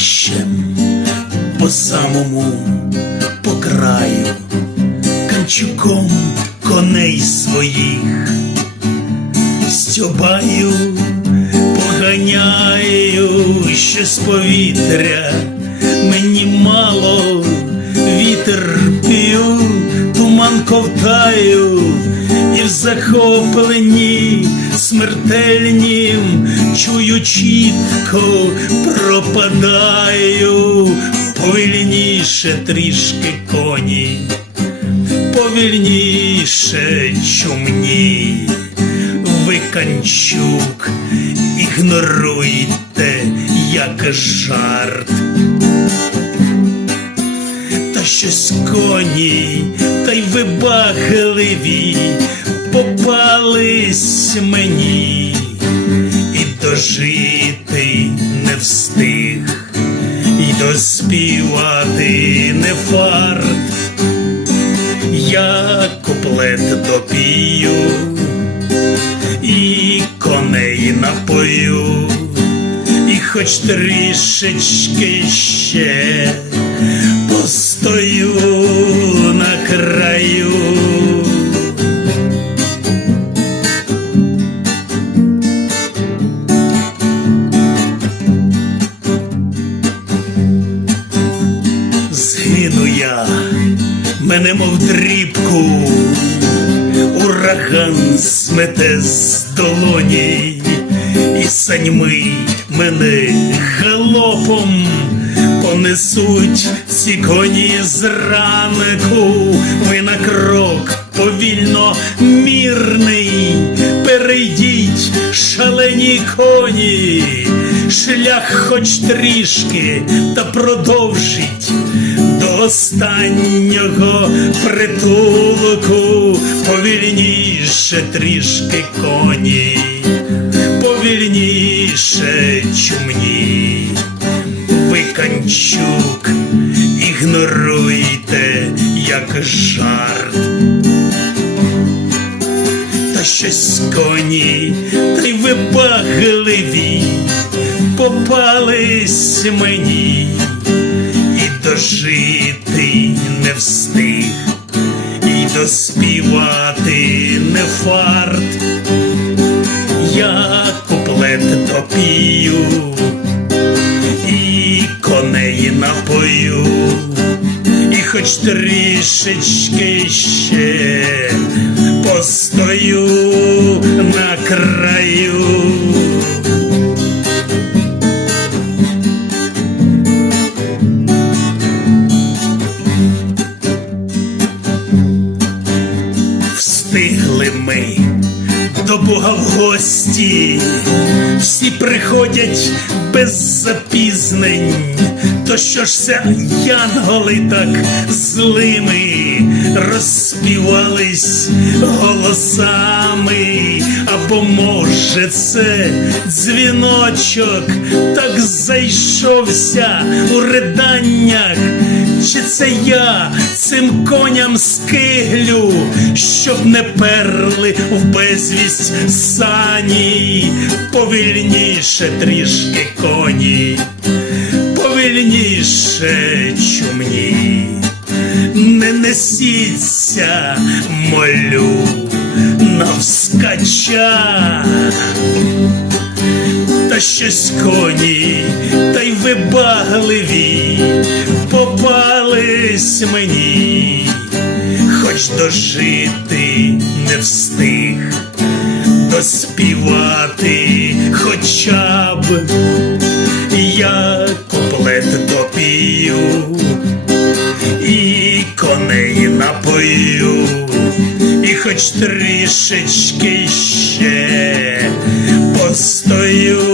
урвищем, по самому по краю, канчуком коней своїх, стьобаю, поганяю ще з повітря, мені мало вітер п'ю, туман ковтаю і в захопленні смертельнім чую чітко пропадаю. Повільніше трішки коні, повільніше чумні, ви канчук, ігноруйте, як жарт. Та щось коні, та й вибагливі попались мені, дожити не встиг, і доспівати не фарт. Я куплет допію і коней напою, і хоч трішечки ще мене мов дрібку, ураган смете з долоні, і саньми мене галопом понесуть ці коні зранку, ви на крок повільно мірний, перейдіть шалені коні, шлях хоч трішки, та продовжіть до останнього притулку, повільніше трішки коні, повільніше чумні. Ви канчук, ігноруйте, як жарт. Та щось коні, та й вибагливі попались мені, дожити не встиг, і доспівати не фарт. Я куплет допію і коней напою, і хоч трішечки ще постою на краю. Ми до Бога в гості, всі приходять без запізнень. То що ж це янголи так злими розспівались голосами, або може це дзвіночок так зайшовся у риданнях, чи це я цим коням скиглю, щоб не перли в безвість сані, повільніше трішки коні, повільніше чумні, не несіться, молю, навскача. Та щось коні, та й вибагливі попались мені, хоч дожити не встиг, доспівати хоча б. Я куплет допію і коней напою, і хоч трішечки ще постою